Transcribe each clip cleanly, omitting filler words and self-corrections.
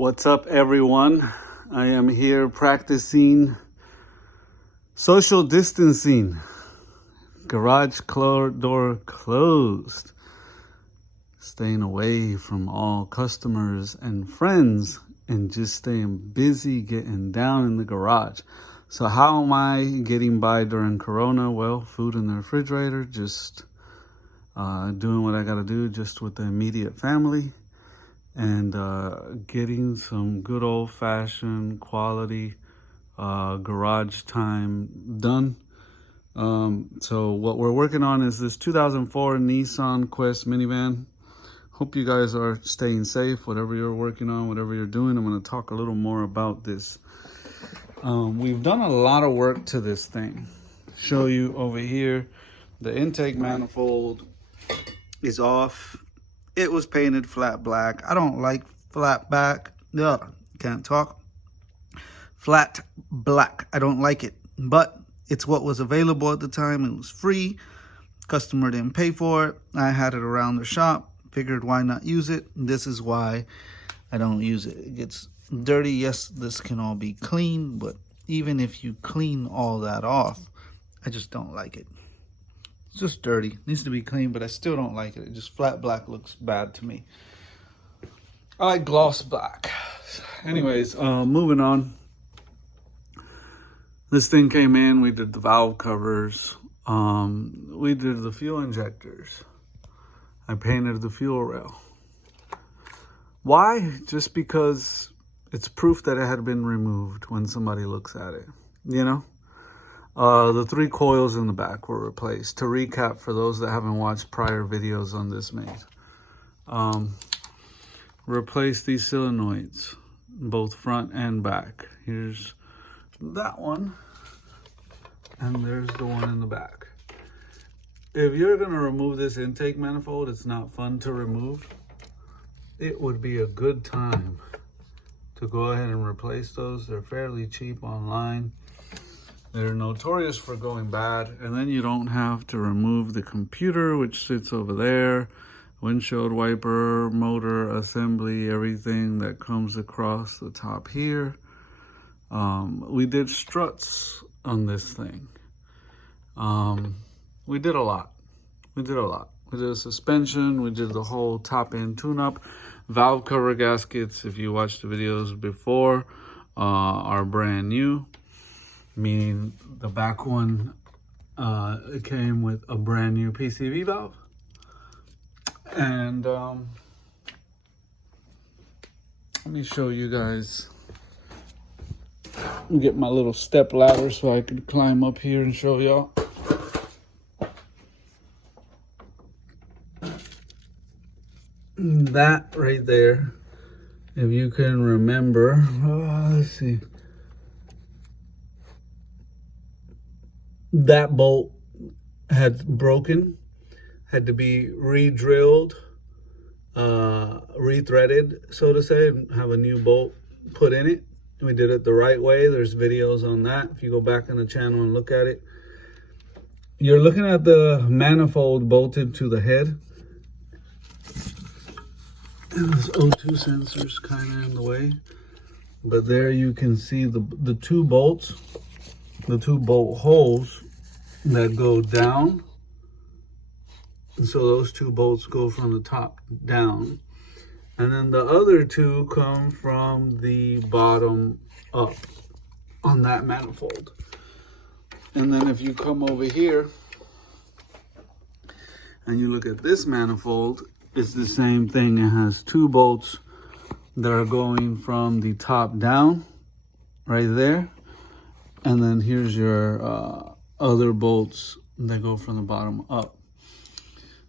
What's up, everyone? I am here practicing social distancing. Garage door closed. Staying away from all customers and friends and just staying busy getting down in the garage. So how am I getting by during Corona? Well, food in the refrigerator, just doing what I gotta do just with the immediate family, and getting some good old-fashioned quality garage time done. So what we're working on is this 2004 Nissan Quest minivan. Hope you guys are staying safe, whatever you're working on, whatever you're doing. I'm going to talk a little more about this. We've done a lot of work to this thing. Show you over here, the intake manifold is off. It was painted flat black. I don't like flat black. Ugh, can't talk. Flat black. I don't like it. But it's what was available at the time. It was free. Customer didn't pay for it. I had it around the shop. Figured why not use it. This is why I don't use it. It gets dirty. Yes, this can all be clean, but even if you clean all that off, I just don't like it. It's just dirty. It needs to be clean, but I still don't like it. It just flat black looks bad to me. I like gloss black. Anyways, moving on. This thing came in. We did the valve covers. We did the fuel injectors. I painted the fuel rail. Why? Just because it's proof that it had been removed when somebody looks at it, you know? The 3 coils in the back were replaced. To recap, for those that haven't watched prior videos on this made, replace these solenoids, both front and back. Here's that one, and there's the one in the back. If you're going to remove this intake manifold, it's not fun to remove. It would be a good time to go ahead and replace those. They're fairly cheap online. They're notorious for going bad, and then you don't have to remove the computer, which sits over there, windshield wiper, motor, assembly, everything that comes across the top here. We did struts on this thing. We did a lot. We did a suspension. We did the whole top end tune-up. Valve cover gaskets, if you watched the videos before, are brand new. Meaning the back one it came with a brand new PCV valve. And let me show you guys. Let me get my little step ladder so I can climb up here and show y'all. That right there, if you can remember, let's see. That bolt had broken, had to be re-drilled, re-threaded, so to say, and have a new bolt put in it. We did it the right way. There's videos on that. If you go back on the channel and look at it, you're looking at the manifold bolted to the head. And this O2 sensor's kind of in the way. But there you can see the 2 bolts. The 2 bolt holes that go down, and so those 2 bolts go from the top down, and then the other 2 come from the bottom up on that manifold. And then if you come over here and you look at this manifold, it's the same thing. It has 2 bolts that are going from the top down right there. And then here's your other bolts that go from the bottom up.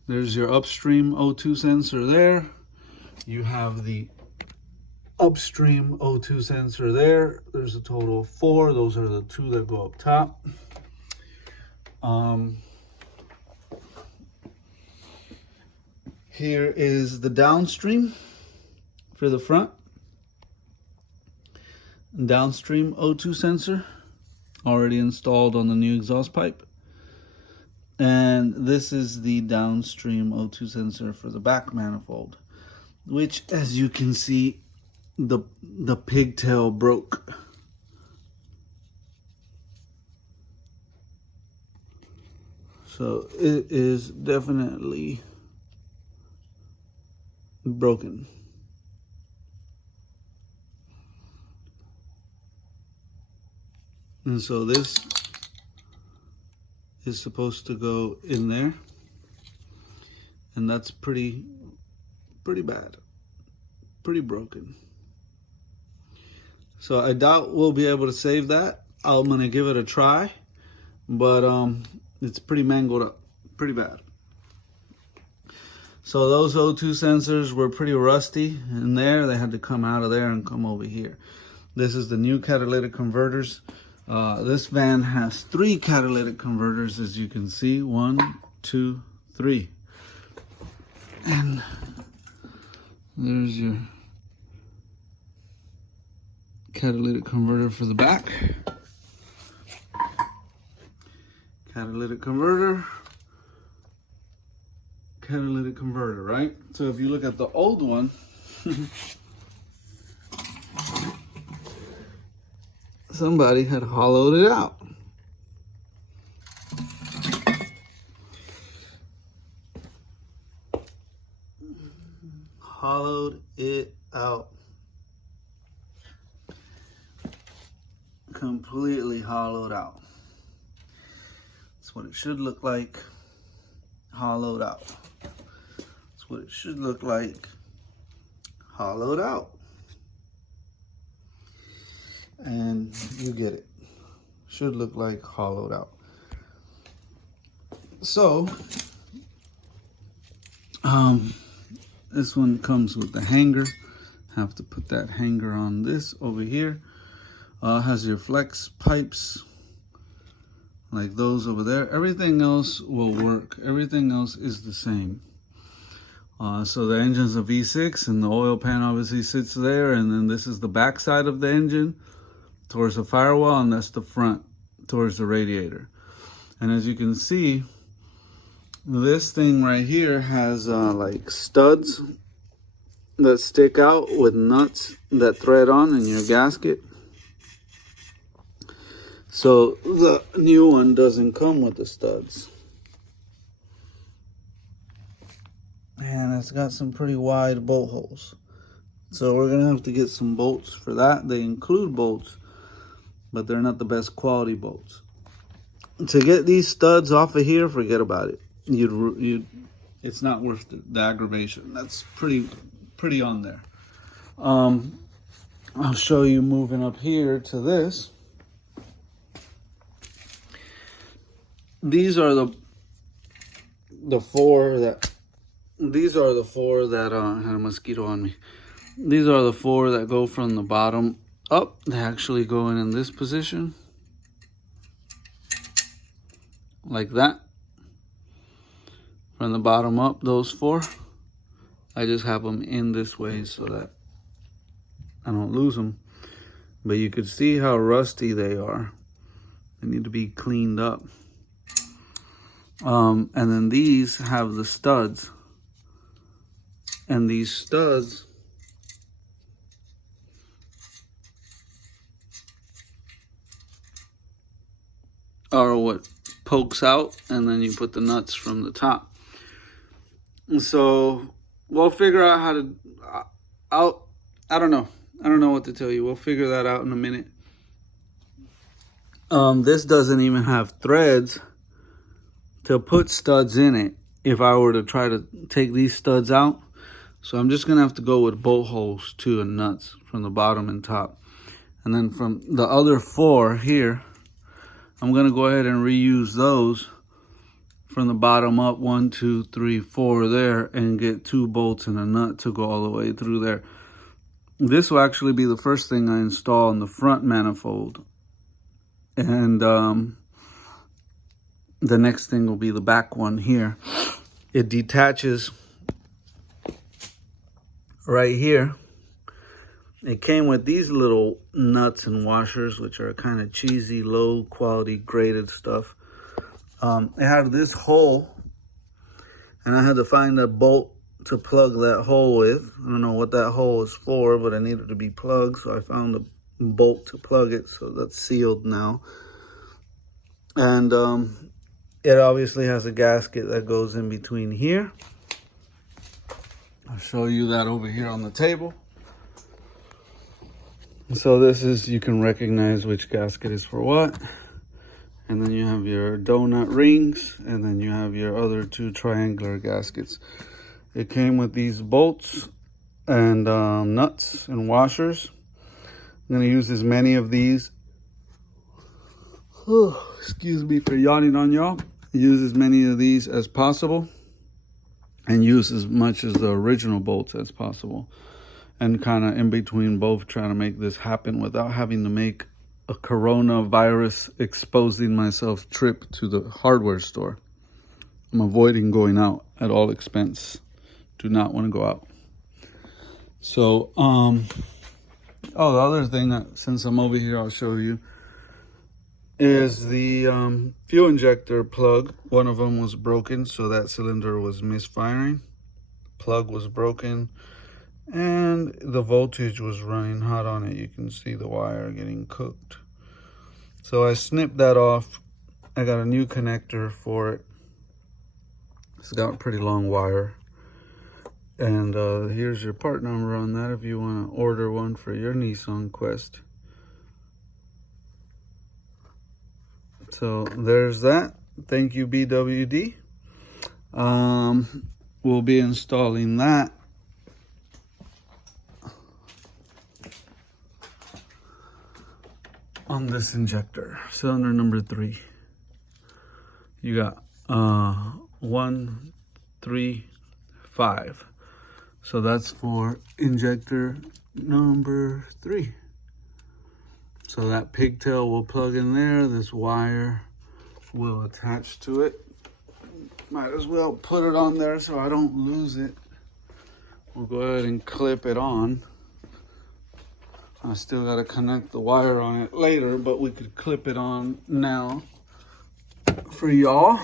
There's your upstream O2 sensor there. You have the upstream O2 sensor there. There's a total of 4. Those are the 2 that go up top. Here is the downstream for the front. Downstream O2 sensor, already installed on the new exhaust pipe. And this is the downstream O2 sensor for the back manifold, which, as you can see, the pigtail broke. So it is definitely broken. And so this is supposed to go in there, and that's pretty bad, pretty broken. So I doubt we'll be able to save that. I'm gonna give it a try, but it's pretty mangled up, pretty bad. So those O2 sensors were pretty rusty in there. They had to come out of there and come over here. This is the new catalytic converters. This van has 3 catalytic converters, as you can see. 1, 2, 3. And there's your catalytic converter for the back. Catalytic converter. Catalytic converter, right? So if you look at the old one, somebody had hollowed it out. Hollowed it out. Completely hollowed out. That's what it should look like. Hollowed out. That's what it should look like. Hollowed out. And you get it. Should look like hollowed out. So this one comes with the hanger. Have to put that hanger on this over here. Has your flex pipes like those over there. Everything else will work. Everything else is the same. So the engine's a V6, and the oil pan obviously sits there, and then this is the back side of the engine towards the firewall, and that's the front towards the radiator. And as you can see, this thing right here has like studs that stick out with nuts that thread on in your gasket. So the new one doesn't come with the studs. And it's got some pretty wide bolt holes. So we're gonna have to get some bolts for that. They include bolts, but they're not the best quality bolts. To get these studs off of here, forget about it. It's not worth the aggravation. That's pretty on there. I'll show you moving up here to this. These are the four that I had a mosquito on me. These are the 4 that go from the bottom up. They actually go in this position, like that. From the bottom up, those 4. I just have them in this way so that I don't lose them. But you could see how rusty they are. They need to be cleaned up. And then these have the studs. And these studs are what pokes out, and then you put the nuts from the top. And so we'll figure out how to, I don't know what to tell you. We'll figure that out in a minute. This doesn't even have threads to put studs in it if I were to try to take these studs out. So I'm just gonna have to go with bolt holes too, and nuts from the bottom and top. And then from the other 4 here, I'm gonna go ahead and reuse those from the bottom up, 1, 2, 3, 4 there, and get 2 bolts and a nut to go all the way through there. This will actually be the first thing I install in the front manifold. And the next thing will be the back one here. It detaches right here. It came with these little nuts and washers, which are kind of cheesy, low quality graded stuff. It had this hole, and I had to find a bolt to plug that hole with. I don't know what that hole is for, but I needed to be plugged, so I found a bolt to plug it, so that's sealed now. And it obviously has a gasket that goes in between here. I'll show you that over here on the table. So this is, you can recognize which gasket is for what. And then you have your donut rings, and then you have your other two triangular gaskets. It came with these bolts and nuts and washers. I'm gonna use as many of these. Oh, excuse me for yawning on y'all. Use as many of these as possible, and use as much as the original bolts as possible. And kind of in between both, trying to make this happen without having to make a coronavirus exposing myself trip to the hardware store. I'm avoiding going out at all expense. Do not want to go out. So, oh, the other thing, since I'm over here, I'll show you, is the fuel injector plug. One of them was broken, so that cylinder was misfiring. Plug was broken, and the voltage was running hot on it. You can see the wire getting cooked. So I snipped that off. I got a new connector for it. It's got a pretty long wire. And here's your part number on that if you want to order one for your Nissan Quest. So there's that. Thank you, BWD. We'll be installing that on this injector, cylinder number 3. You got 1, 3, 5. So that's for injector number 3. So that pigtail will plug in there. This wire will attach to it. Might as well put it on there so I don't lose it. We'll go ahead and clip it on. I still got to connect the wire on it later, but we could clip it on now for y'all.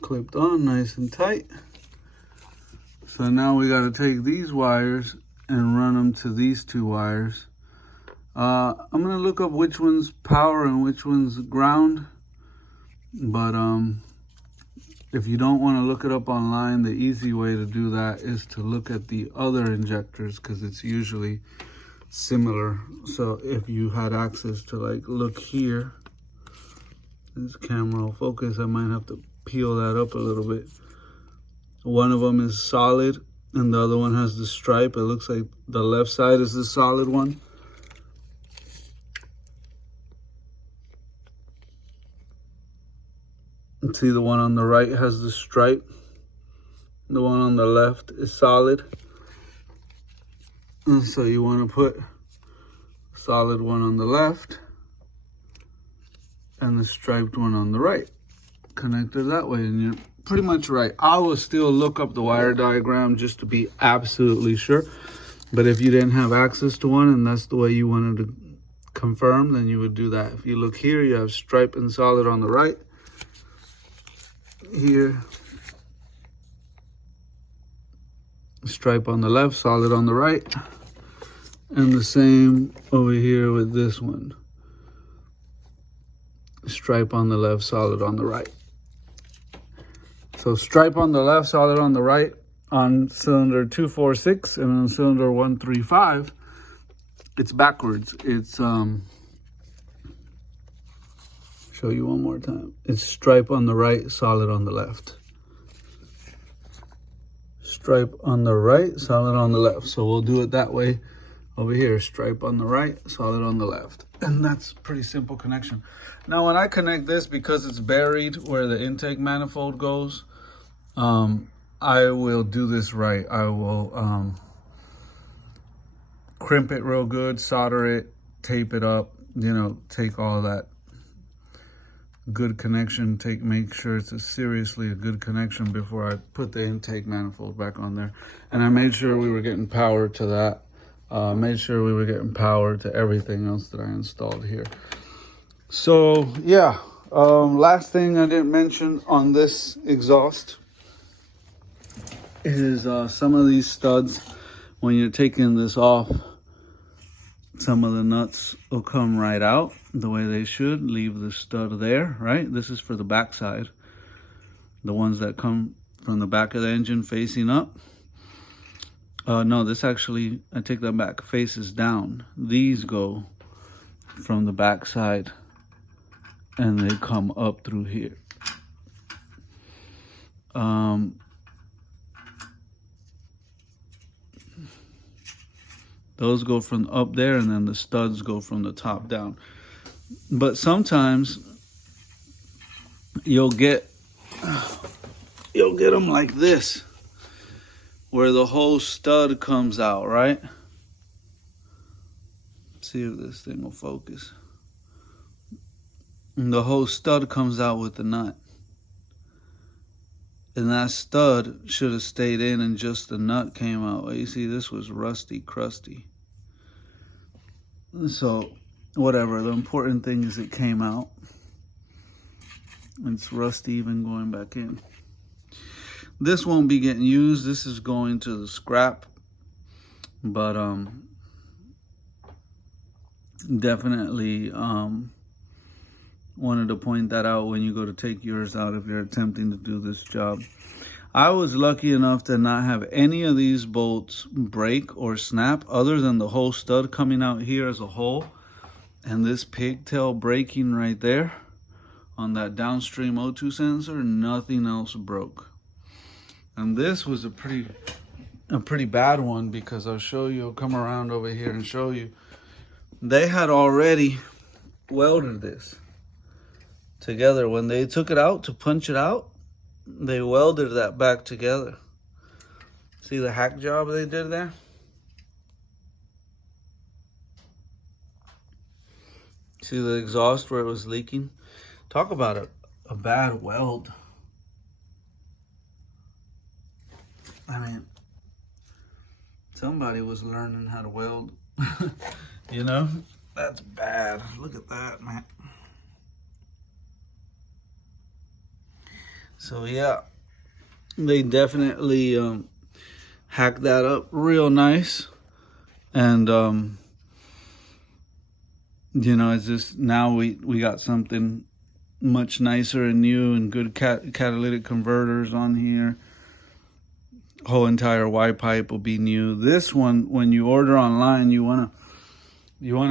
Clipped on nice and tight. So now we got to take these wires and run them to these 2 wires. I'm gonna look up which one's power and which one's ground, but if you don't want to look it up online, the easy way to do that is to look at the other injectors, because it's usually similar. So if you had access to, like, look here, this camera will focus. I might have to peel that up a little bit. One of them is solid and the other one has the stripe. It looks like the left side is the solid one. See, the one on the right has the stripe. The one on the left is solid. And so you want to put solid one on the left and the striped one on the right. Connect it that way and you're pretty much right. I will still look up the wire diagram just to be absolutely sure. But if you didn't have access to one and that's the way you wanted to confirm, then you would do that. If you look here, you have stripe and solid on the right. Here, stripe on the left, solid on the right. And the same over here with this one. Stripe on the left, solid on the right. So stripe on the left, solid on the right on cylinder 246, and on cylinder 135, it's backwards. It's show you one more time. It's stripe on the right, solid on the left. Stripe on the right, solid on the left. So we'll do it that way over here. Stripe on the right, solid on the left. And that's a pretty simple connection. Now when I connect this, because it's buried where the intake manifold goes, I will do this right. I will crimp it real good, solder it, tape it up, you know, take all that good connection, make sure it's seriously a good connection before I put the intake manifold back on there. And I made sure we were getting power to that Made sure we were getting power to everything else that I installed here. So yeah, last thing I didn't mention on this exhaust is some of these studs, when you're taking this off, some of the nuts will come right out the way they should. Leave the stud there, right? This is for the back side. The ones that come from the back of the engine facing up. No, this actually, I take that back, faces down. These go from the back side and they come up through here. Those go from up there, and then the studs go from the top down. But sometimes you'll get them like this, where the whole stud comes out, right? See if this thing will focus. And the whole stud comes out with the nut. And that stud should have stayed in and just the nut came out. You see, this was rusty, crusty. So, whatever. The important thing is it came out. It's rusty even going back in. This won't be getting used. This is going to the scrap. But, definitely, wanted to point that out when you go to take yours out if you're attempting to do this job. I was lucky enough to not have any of these bolts break or snap, other than the whole stud coming out here as a whole, and this pigtail breaking right there on that downstream O2 sensor. Nothing else broke. And this was a pretty bad one, because I'll show you, I'll come around over here and show you. They had already welded this together. When they took it out to punch it out, they welded that back together. See the hack job they did there? See the exhaust where it was leaking? Talk about a bad weld. I mean, somebody was learning how to weld. You know, that's bad. Look at that, man. So yeah, they definitely hacked that up real nice. And you know, it's just now we got something much nicer and new, and good catalytic converters on here. Whole entire Y pipe will be new. This one, when you order online, you wanna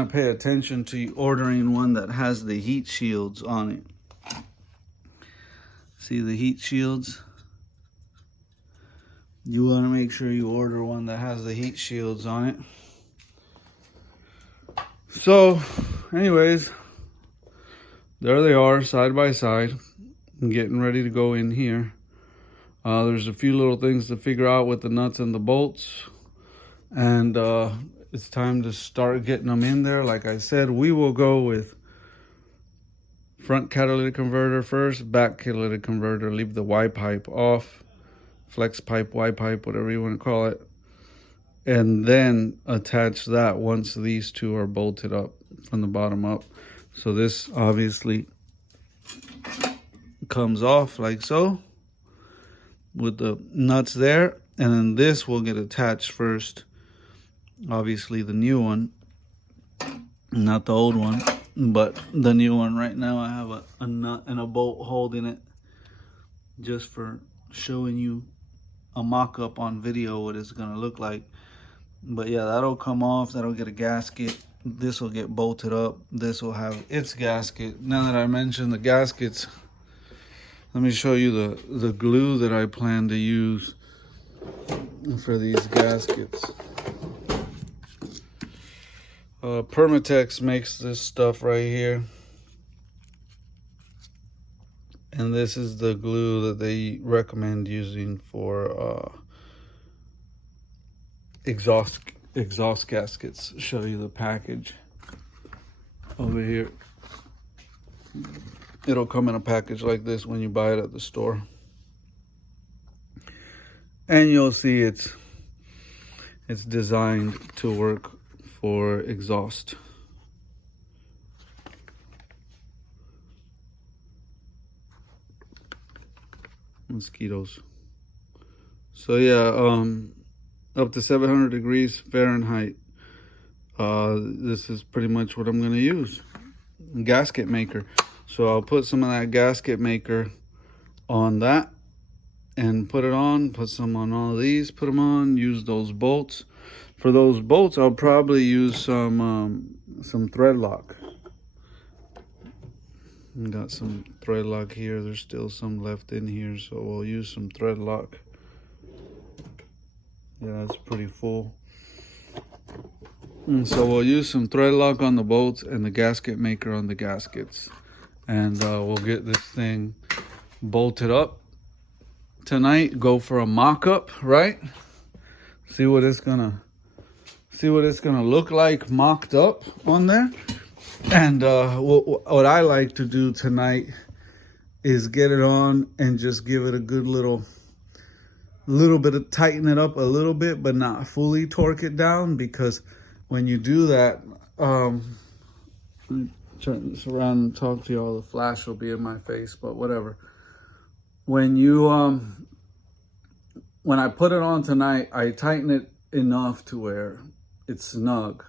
pay attention to ordering one that has the heat shields on it. See the heat shields? You want to make sure you order one that has the heat shields on it. So, anyways, there they are, side by side. I'm getting ready to go in here. There's a few little things to figure out with the nuts and the bolts. And it's time to start getting them in there. Like I said, we will go with front catalytic converter first, back catalytic converter, leave the Y pipe off, flex pipe, Y pipe, whatever you want to call it, and then attach that once these two are bolted up from the bottom up. So this obviously comes off like so with the nuts there, and then this will get attached first. Obviously the new one, not the old one, but the new one. Right now I have a nut and a bolt holding it, just for showing you a mock-up on video what it's gonna look like. But yeah, that'll come off, that'll get a gasket. This will get bolted up. This will have its gasket. Now that I mentioned the gaskets, let me show you the glue that I plan to use for these gaskets. Permatex makes this stuff right here. And this is the glue that they recommend using for exhaust gaskets. Show you the package over here. It'll come in a package like this when you buy it at the store. And you'll see it's It's designed to work for exhaust. Mosquitoes. So yeah, up to 700 degrees Fahrenheit. This is pretty much what I'm gonna use. Gasket maker. So I'll put some of that gasket maker on that and put it on, put some on all of these, put them on, use those bolts. For those bolts, I'll probably use some thread lock. Got some thread lock here. There's still some left in here, so we'll use some thread lock. Yeah, that's pretty full. And so we'll use some thread lock on the bolts and the gasket maker on the gaskets. And we'll get this thing bolted up tonight. Go for a mock-up, right? See what it's gonna look like mocked up on there. And what I like to do tonight is get it on and just give it a good little bit of tighten it up a little bit, but not fully torque it down, because when you do that, let me turn this around and talk to y'all. The flash will be in my face, but whatever. When you when I put it on tonight, I tighten it enough to where it's snug,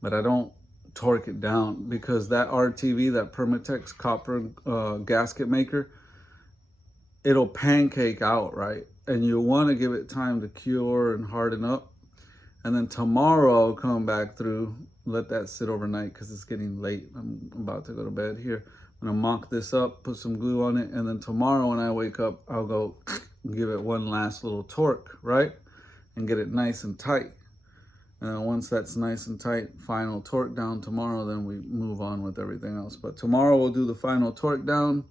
but I don't torque it down, because that RTV, that Permatex copper gasket maker, it'll pancake out, right? And you want to give it time to cure and harden up. And then tomorrow I'll come back through, let that sit overnight, because it's getting late. I'm about to go to bed here. I'm gonna mock this up, put some glue on it, and then tomorrow when I wake up, I'll go give it one last little torque, right? And get it nice and tight. And then once that's nice and tight, final torque down tomorrow, then we move on with everything else. But tomorrow we'll do the final torque down,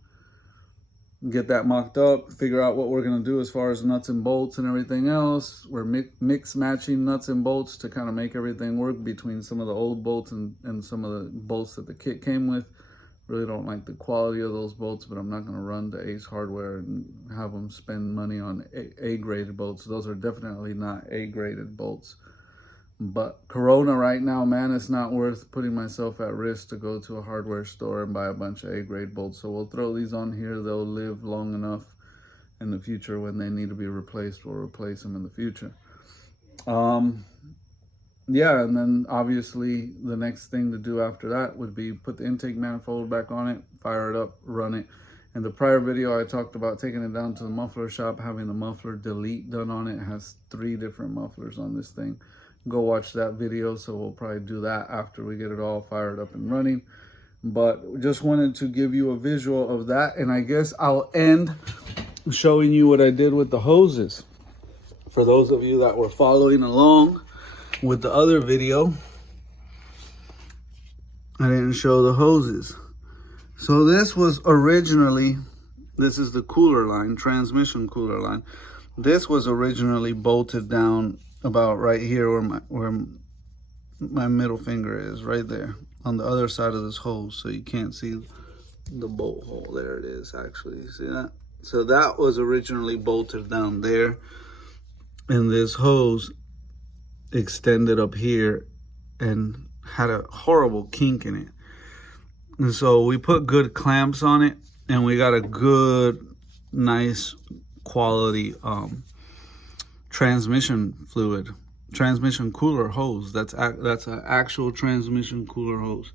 get that mocked up, figure out what we're gonna do as far as nuts and bolts and everything else. We're mix matching nuts and bolts to kind of make everything work between some of the old bolts and some of the bolts that the kit came with. Really don't like the quality of those bolts, but I'm not gonna run to Ace Hardware and have them spend money on A-graded bolts. Those are definitely not A-graded bolts. But Corona right now, man, it's not worth putting myself at risk to go to a hardware store and buy a bunch of A-grade bolts. So we'll throw these on here. They'll live long enough in the future. When they need to be replaced, we'll replace them in the future. Yeah, and then obviously the next thing to do after that would be put the intake manifold back on it, fire it up, run it. In the prior video, I talked about taking it down to the muffler shop, having the muffler delete done on it. It has 3 different mufflers on this thing. Go watch that video. So we'll probably do that after we get it all fired up and running. But just wanted to give you a visual of that. And I guess I'll end showing you what I did with the hoses. For those of you that were following along with the other video, I didn't show the hoses. So this was originally, this is the cooler line, transmission cooler line. This was originally bolted down about right here where my middle finger is, right there on the other side of this hose. So you can't see the bolt hole. There it is, actually. You see that? So that was originally bolted down there, and this hose extended up here and had a horrible kink in it. And so we put good clamps on it, and we got a good, nice quality transmission fluid, transmission cooler hose. That's an actual transmission cooler hose,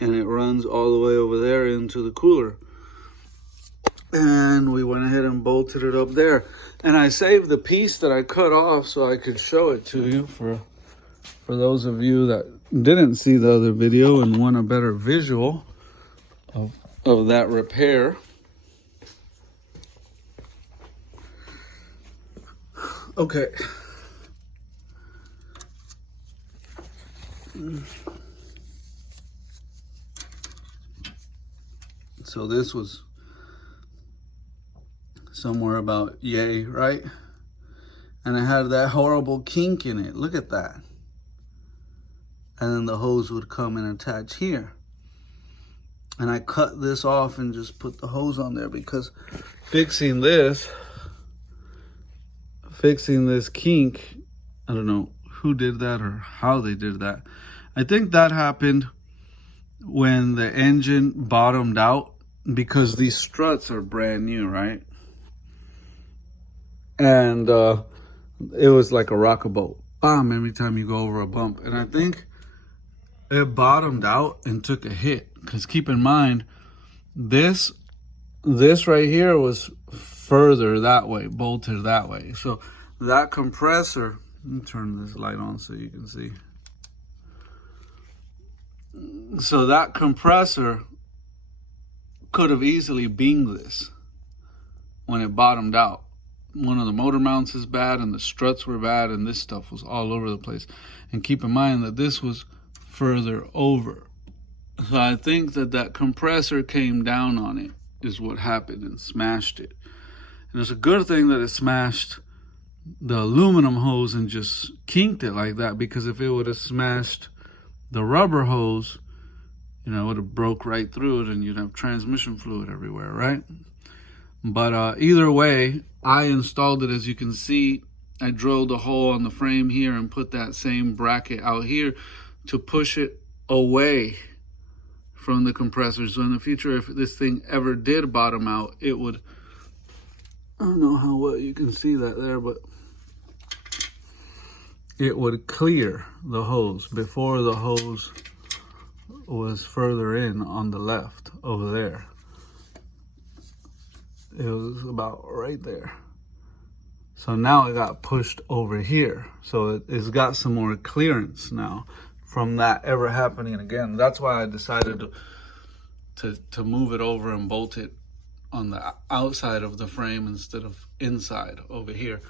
and it runs all the way over there into the cooler. And we went ahead and bolted it up there. And I saved the piece that I cut off so I could show it to you for those of you that didn't see the other video and want a better visual of that repair. Okay. So this was somewhere about yay, right? And it had that horrible kink in it. Look at that. And then the hose would come and attach here. And I cut this off and just put the hose on there, because fixing this kink, I don't know who did that or how they did that. I think that happened when the engine bottomed out, because these struts are brand new, right? And it was like a rockabouts, bam, every time you go over a bump. And I think it bottomed out and took a hit, because keep in mind, this right here was further that way, bolted that way. So that compressor, let me turn this light on so you can see. So that compressor could have easily binged this when it bottomed out. One of the motor mounts is bad, and the struts were bad, and this stuff was all over the place. And keep in mind that this was further over. So I think that compressor came down on it is what happened and smashed it. And it's a good thing that it smashed the aluminum hose and just kinked it like that, because if it would have smashed the rubber hose, you know, it would have broke right through it and you'd have transmission fluid everywhere, right? But either way, I installed it. As you can see, I drilled a hole on the frame here and put that same bracket out here to push it away from the compressor. So in the future, if this thing ever did bottom out, it would, I don't know how well you can see that there, but it would clear the hose before the hose was further in on the left over there. It was about right there. So now it got pushed over here. So it's got some more clearance now from that ever happening again. That's why I decided to move it over and bolt it on the outside of the frame instead of inside over here.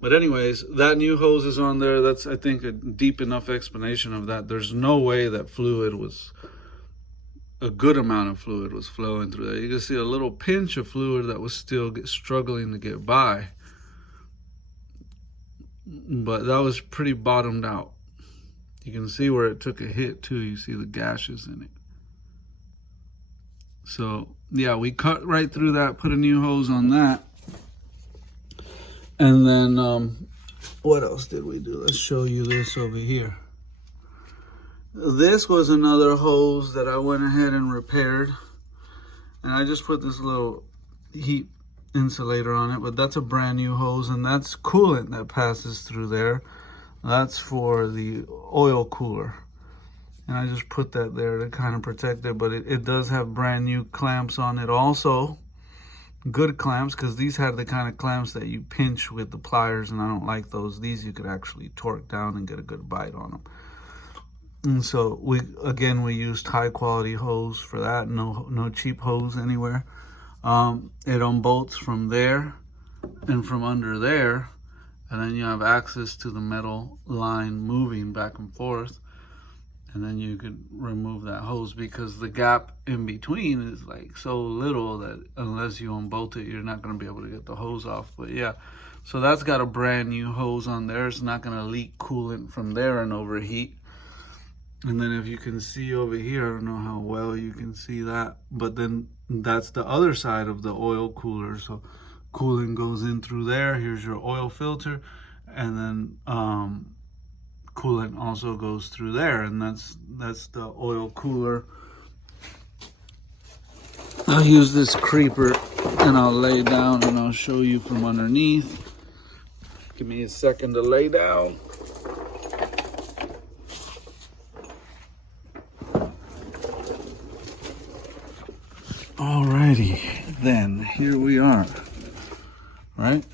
But anyways, that new hose is on there. That's, I think, a deep enough explanation of that. There's no way that a good amount of fluid was flowing through there. You can see a little pinch of fluid that was still struggling to get by. But that was pretty bottomed out. You can see where it took a hit too. You see the gashes in it. So yeah, we cut right through that, put a new hose on that. And then what else did we do? Let's show you this over here. This was another hose that I went ahead and repaired. And I just put this little heat insulator on it, but that's a brand new hose, and that's coolant that passes through there. That's for the oil cooler. And I just put that there to kind of protect it, but it does have brand new clamps on it also. Good clamps, because these had the kind of clamps that you pinch with the pliers, and I don't like those. These you could actually torque down and get a good bite on them. And so we used high quality hose for that. No cheap hose anywhere. It unbolts from there and from under there, and then you have access to the metal line moving back and forth, and then you could remove that hose, because the gap in between is like so little that unless you unbolt it, you're not going to be able to get the hose off. But yeah, so that's got a brand new hose on there. It's not going to leak coolant from there and overheat. And then if you can see over here, I don't know how well you can see that, but then that's the other side of the oil cooler. So coolant goes in through there. Here's your oil filter, and then coolant also goes through there, and that's the oil cooler. I'll use this creeper and I'll lay down and I'll show you from underneath. Give me a second to lay down. Alrighty, then here we are, right?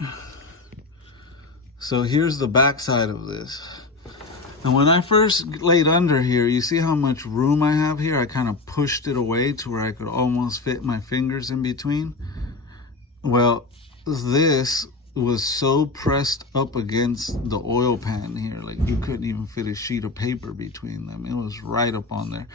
So here's the back side of this. And when I first laid under here, you see how much room I have here? I kind of pushed it away to where I could almost fit my fingers in between. Well, this was so pressed up against the oil pan here, like you couldn't even fit a sheet of paper between them. It was right up on there.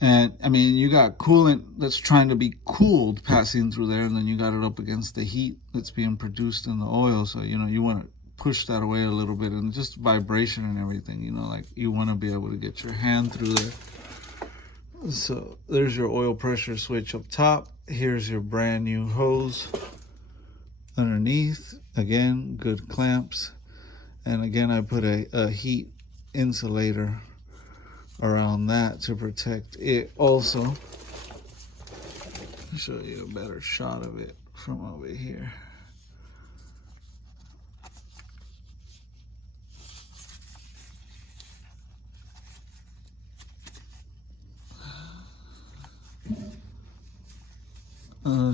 And I mean, you got coolant that's trying to be cooled passing through there, and then you got it up against the heat that's being produced in the oil. So, you know, you want to push that away a little bit, and just vibration and everything, you know, like you want to be able to get your hand through there. So there's your oil pressure switch up top. Here's your brand new hose underneath. Again, good clamps. And again, I put a heat insulator around that to protect it also. I'll show you a better shot of it from over here.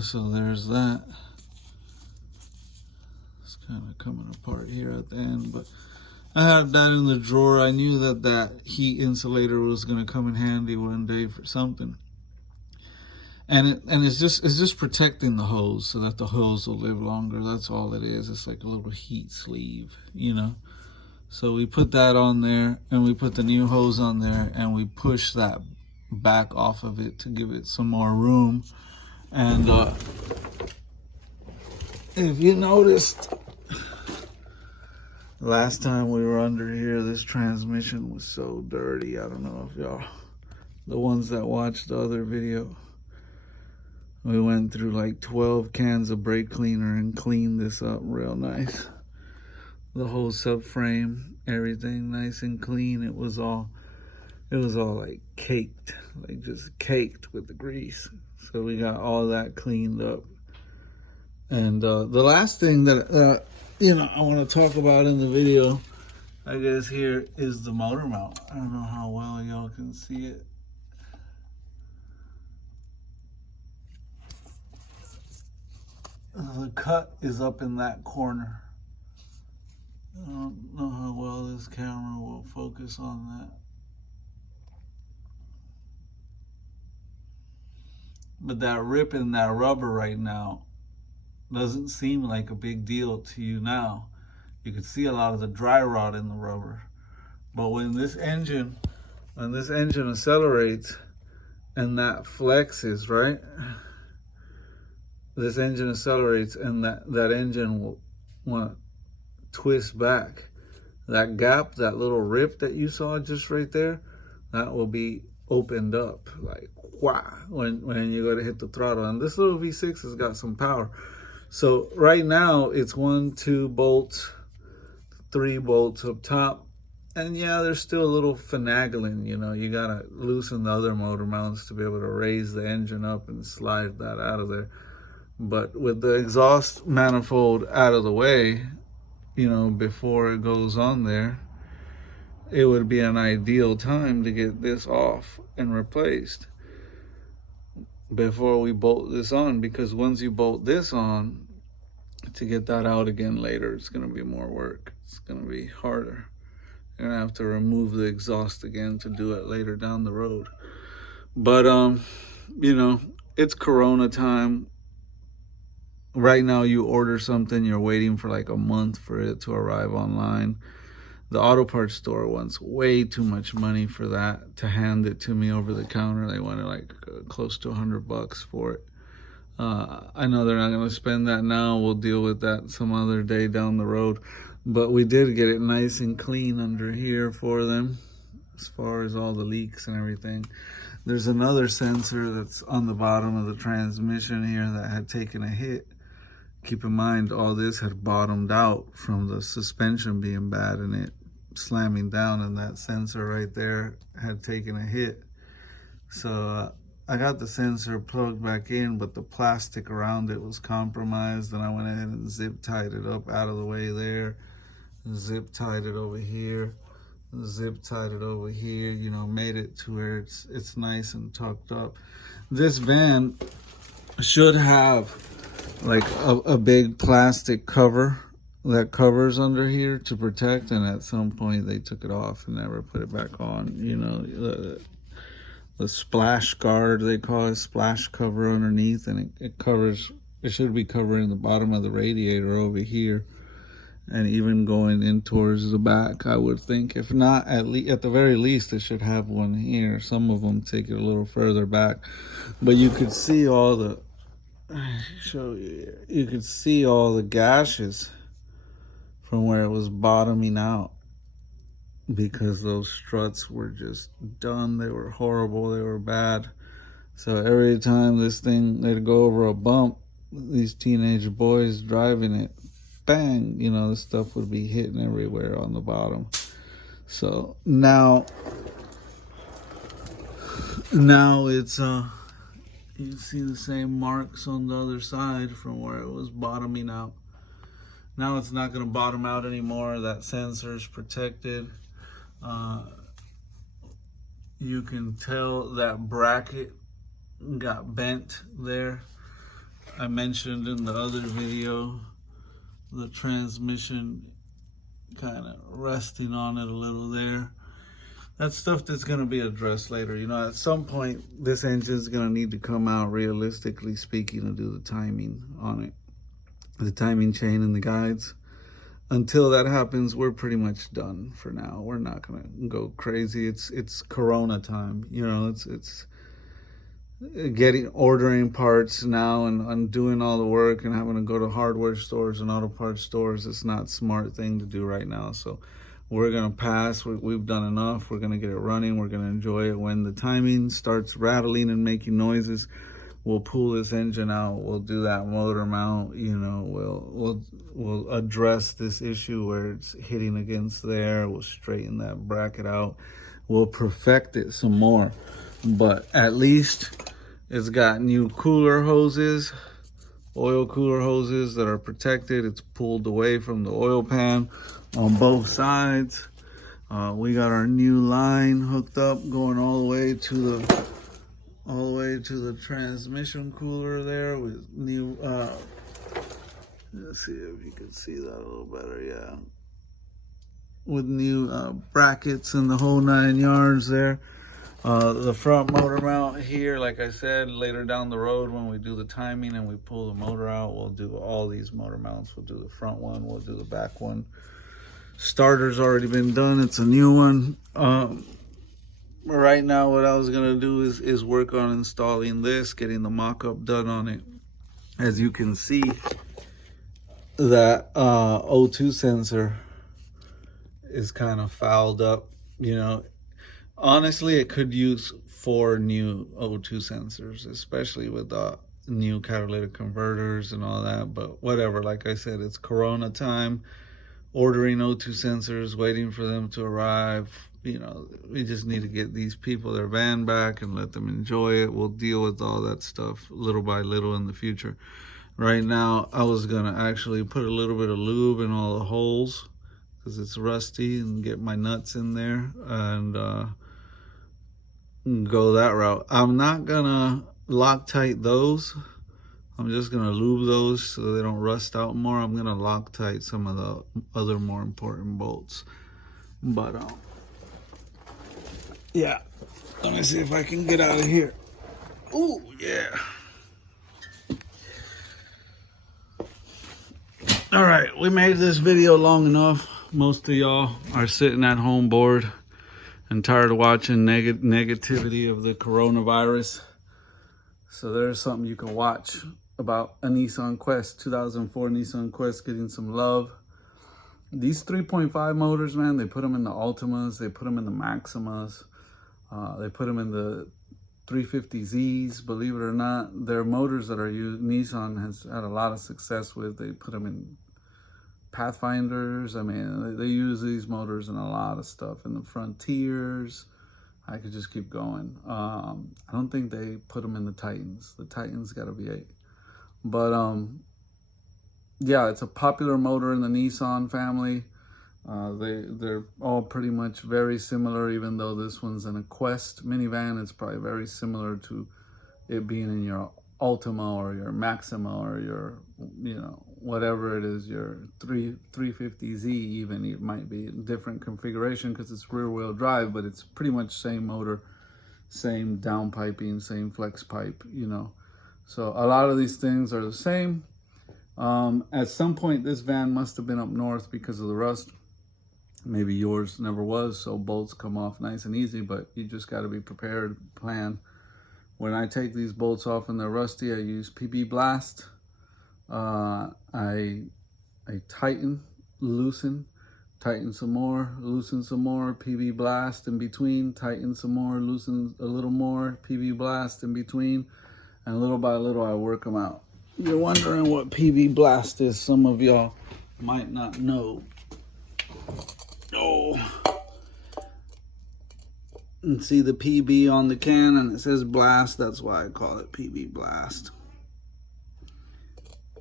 So there's that. It's kind of coming apart here at the end, but I had that in the drawer. I knew that that heat insulator was going to come in handy one day for something. And it's just protecting the hose so that the hose will live longer. That's all it is. It's like a little heat sleeve, you know. So we put that on there, and we put the new hose on there, and we push that back off of it to give it some more room. And if you noticed, last time we were under here, this transmission was so dirty. I don't know if y'all, the ones that watched the other video, we went through like 12 cans of brake cleaner and cleaned this up real nice. The whole subframe, everything nice and clean. It was all like caked, like just caked with the grease. So we got all that cleaned up. And the last thing that you know, I want to talk about in the video, I guess, here is the motor mount. I don't know how well y'all can see it. The cut is up in that corner. I don't know how well this camera will focus on that. But that rip in that rubber right now doesn't seem like a big deal to you now. You can see a lot of the dry rot in the rubber. But when this engine accelerates and that flexes, right? This engine accelerates and that engine will want to twist back. That gap, that little rip that you saw just right there, that will be opened up like wow when you go to hit the throttle. And this little V6 has got some power. So right now it's 1, 2 bolts, 3 bolts up top, and yeah, there's still a little finagling, you know. You gotta loosen the other motor mounts to be able to raise the engine up and slide that out of there. But with the exhaust manifold out of the way, you know, before it goes on there, it would be an ideal time to get this off and replaced before we bolt this on, because once you bolt this on, to get that out again later, it's going to be more work. It's going to be harder. You're going to have to remove the exhaust again to do it later down the road. But you know, it's Corona time. Right now you order something, you're waiting for like a month for it to arrive online. The auto parts store wants way too much money for that, to hand it to me over the counter. They wanted like close to $100 for it. I know they're not going to spend that now. We'll deal with that some other day down the road. But we did get it nice and clean under here for them, as far as all the leaks and everything. There's another sensor that's on the bottom of the transmission here that had taken a hit. Keep in mind, all this had bottomed out from the suspension being bad and it slamming down, and that sensor right there had taken a hit. So I got the sensor plugged back in, but the plastic around it was compromised, and I went ahead and zip tied it up out of the way there, zip tied it over here, zip tied it over here, you know, made it to where it's nice and tucked up. This van should have like a big plastic cover that covers under here to protect, and at some point they took it off and never put it back on. You know, the splash guard, they call it, splash cover underneath, and it covers, it should be covering the bottom of the radiator over here, and even going in towards the back, I would think. If not, at the very least, it should have one here. Some of them take it a little further back, but you could see all the, you could see all the gashes from where it was bottoming out, because those struts were just done. They were horrible. They were bad. So every time this thing, they'd go over a bump, these teenage boys driving it, bang, you know, this stuff would be hitting everywhere on the bottom. So now it's you see the same marks on the other side from where it was bottoming out. Now it's not going to bottom out anymore. That sensor is protected. You can tell that bracket got bent there. I mentioned in the other video the transmission kind of resting on it a little there. That's stuff that's going to be addressed later. You know, at some point this engine is going to need to come out, realistically speaking, to do the timing on it, the timing chain and the guides. Until that happens, we're pretty much done for now. We're not going to go crazy. It's Corona time, you know. It's ordering parts now and doing all the work and having to go to hardware stores and auto parts stores. It's not a smart thing to do right now. So we're going to pass. We've done enough. We're going to get it running. We're going to enjoy it. When the timing starts rattling and making noises, we'll pull this engine out. We'll do that motor mount. You know, we'll address this issue where it's hitting against there. We'll straighten that bracket out. We'll perfect it some more. But at least it's got new cooler hoses, oil cooler hoses that are protected. It's pulled away from the oil pan on both sides. We got our new line hooked up, going all the way to the transmission cooler there with new let's see if you can see that a little better. Yeah, with new brackets and the whole 9 yards there. The front motor mount here, like I said, later down the road when we do the timing and we pull the motor out, we'll do all these motor mounts. We'll do the front one, we'll do the back one. Starter's already been done. It's a new one. Right now what I was gonna do is work on installing this, getting the mock-up done on it. As you can see, that O2 sensor is kind of fouled up, you know. Honestly, it could use 4 new O2 sensors, especially with the new catalytic converters and all that. But whatever, like I said, it's Corona time. Ordering O2 sensors, waiting for them to arrive. You know, we just need to get these people their van back and let them enjoy it. We'll deal with all that stuff little by little in the future. Right now, I was gonna actually put a little bit of lube in all the holes because it's rusty, and get my nuts in there and go that route. I'm not gonna Loctite those. I'm just gonna lube those so they don't rust out more. I'm gonna Loctite some of the other more important bolts. But yeah, let me see if I can get out of here. Oh yeah. All right, we made this video long enough. Most of y'all are sitting at home bored and tired of watching negativity of the coronavirus. So there's something you can watch about a Nissan Quest, 2004 Nissan Quest getting some love. These 3.5 motors, man, they put them in the Altimas, they put them in the Maximas, they put them in the 350Zs, believe it or not. They're motors that are used, Nissan has had a lot of success with. They put them in Pathfinders. I mean, they use these motors in a lot of stuff, in the Frontiers. I could just keep going. I don't think they put them in the Titans. The Titans got a V8. But yeah, it's a popular motor in the Nissan family. They're all pretty much very similar, even though this one's in a Quest minivan. It's probably very similar to it being in your Altima or your Maxima or your, you know, whatever it is, your 350Z even. It might be a different configuration because it's rear wheel drive, but it's pretty much same motor, same downpiping, same flex pipe, you know. So a lot of these things are the same. At some point this van must have been up north because of the rust. Maybe yours never was, so bolts come off nice and easy, but you just got to be prepared, plan. When I take these bolts off and they're rusty, I use PB Blast. I tighten, loosen, tighten some more, loosen some more, PB Blast in between, tighten some more, loosen a little more, PB Blast in between, and little by little I work them out. You're wondering what PB Blast is, some of y'all might not know. Oh. And see the PB on the can, and it says blast. That's why I call it PB blast.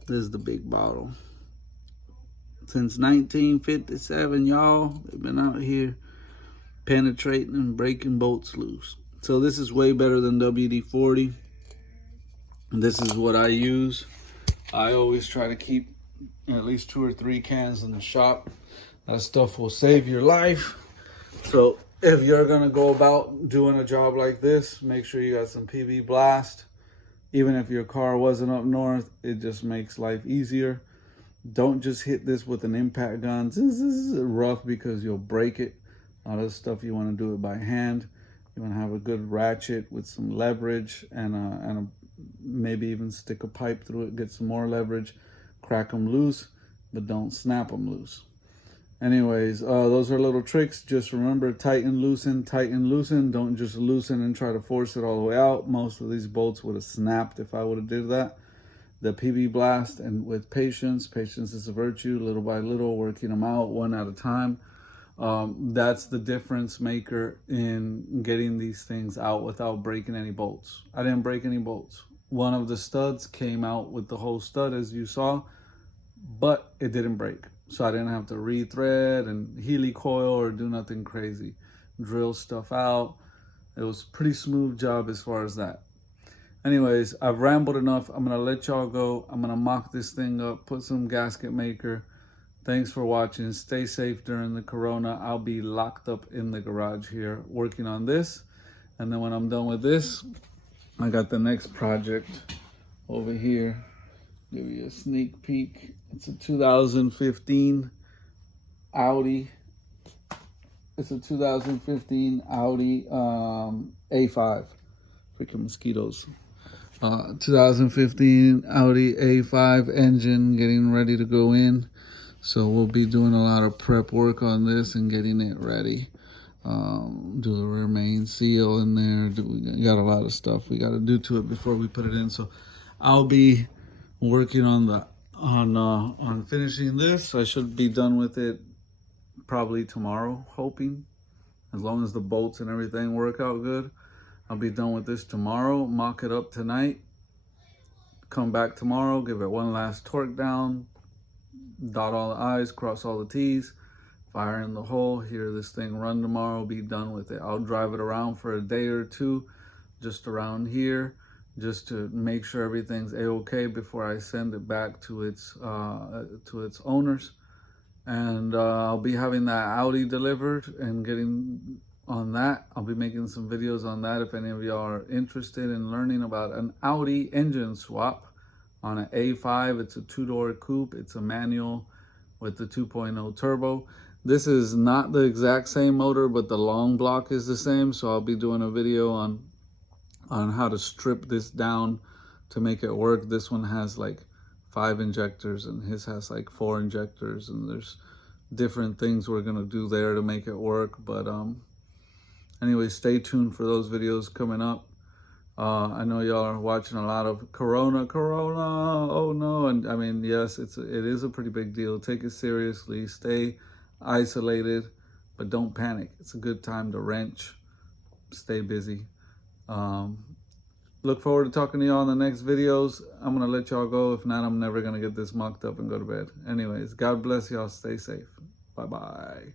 This is the big bottle. Since 1957, y'all, they've been out here penetrating and breaking bolts loose. So this is way better than WD-40. This is what I use. I always try to keep at least 2 or 3 cans in the shop. That stuff will save your life. So if you're gonna go about doing a job like this, make sure you got some PB blast. Even if your car wasn't up north, it just makes life easier. Don't just hit this with an impact gun. This is rough because you'll break it. A lot of stuff you want to do it by hand. You want to have a good ratchet with some leverage and maybe even stick a pipe through it, get some more leverage, crack them loose, but don't snap them loose. Anyways, those are little tricks. Just remember, tighten, loosen, tighten, loosen. Don't just loosen and try to force it all the way out. Most of these bolts would have snapped if I would have did that. The PB blast, and with patience is a virtue, little by little, working them out one at a time. That's the difference maker in getting these things out without breaking any bolts. I didn't break any bolts. One of the studs came out with the whole stud, as you saw, but it didn't break. So I didn't have to rethread and helicoil or do nothing crazy. Drill stuff out. It was a pretty smooth job as far as that. Anyways, I've rambled enough. I'm going to let y'all go. I'm going to mock this thing up, put some gasket maker. Thanks for watching. Stay safe during the corona. I'll be locked up in the garage here working on this. And then when I'm done with this, I got the next project over here. Give you a sneak peek. It's a 2015 Audi. It's a 2015 Audi A5. Freaking mosquitoes. 2015 Audi A5 engine getting ready to go in. So we'll be doing a lot of prep work on this and getting it ready. Do the rear main seal in there. We got a lot of stuff we got to do to it before we put it in. So I'll be working on finishing this. I should be done with it probably tomorrow, hoping, as long as the bolts and everything work out good. I'll be done with this tomorrow, mock it up tonight, come back tomorrow, give it one last torque down, dot all the I's, cross all the T's, fire in the hole, hear this thing run tomorrow, be done with it. I'll drive it around for a day or two, just around here, just to make sure everything's a-okay before I send it back to its owners. And I'll be having that Audi delivered and getting on that. I'll be making some videos on that if any of y'all are interested in learning about an Audi engine swap on an A5. It's a 2-door coupe. It's a manual with the 2.0 turbo. This is not the exact same motor, but the long block is the same. So I'll be doing a video on how to strip this down to make it work. This one has like 5 injectors and his has like 4 injectors, and there's different things we're gonna do there to make it work. But anyway, stay tuned for those videos coming up. I know y'all are watching a lot of Corona, oh no. And I mean, yes, it is a pretty big deal. Take it seriously, stay isolated, but don't panic. It's a good time to wrench, stay busy. Look forward to talking to y'all in the next videos. I'm gonna let y'all go. If not, I'm never gonna get this mocked up and go to bed. Anyways, God bless y'all. Stay safe. Bye-bye.